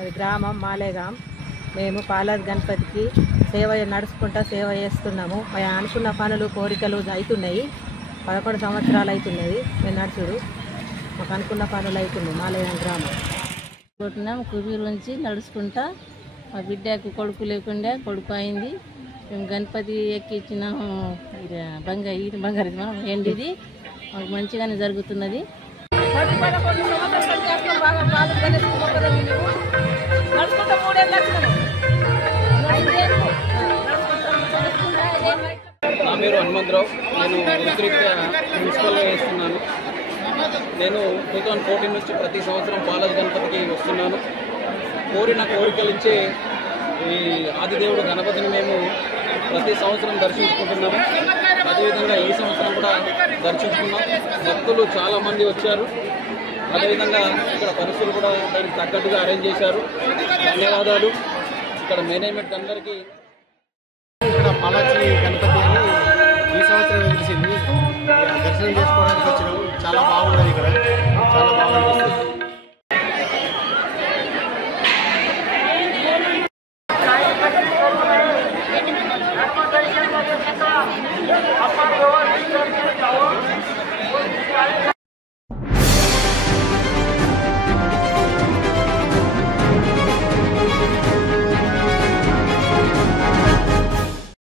అది గ్రామం మాలేగాం. మేము పాలర్ గణపతికి నడుచుకుంటా సేవ చేస్తున్నాము. మేము అనుకున్న పనులు కోరికలు అవుతున్నాయి. 11 సంవత్సరాలు అవుతున్నది మేము నడుచుడు. మాకు అనుకున్న పనులు అవుతున్నాయి. మాలేగాం గ్రామం కొట్టినాం కుబీరు నుంచి నడుచుకుంటా. మా బిడ్డకు కొడుకు లేకుండా కొడుకు అయింది. మేము గణపతి ఎక్కించినాము. బంగారు మనం ఎండిది మాకు మంచిగానే జరుగుతున్నది. నా పేరు హనుమంతరావు. నేను వృత్తిరీత్యా మున్సిపల్లో వేస్తున్నాను. నేను 2014 నుంచి ప్రతి సంవత్సరం పాలర్ గణపతికి వస్తున్నాను. కోరిన కోరికలిచ్చే ఈ ఆదిదేవుడు గణపతిని మేము ప్రతి సంవత్సరం దర్శించుకుంటున్నాము. అదేవిధంగా ఈ సంవత్సరం కూడా దర్శించుకున్నాం. భక్తులు చాలామంది వచ్చారు. అదేవిధంగా ఇక్కడ పరిస్థితులు కూడా దానికి తగ్గట్టుగా అరేంజ్ చేశారు. ధన్యవాదాలు ఇక్కడ మేనేజ్మెంట్ అందరికీ. ఇక్కడ పాలాచి గణపతి అని ఈ సంవత్సరం తెలిసింది. దర్శనం చేసుకోవడానికి వచ్చినాము. చాలా బాగున్నది ఇక్కడ, చాలా బాగుంది.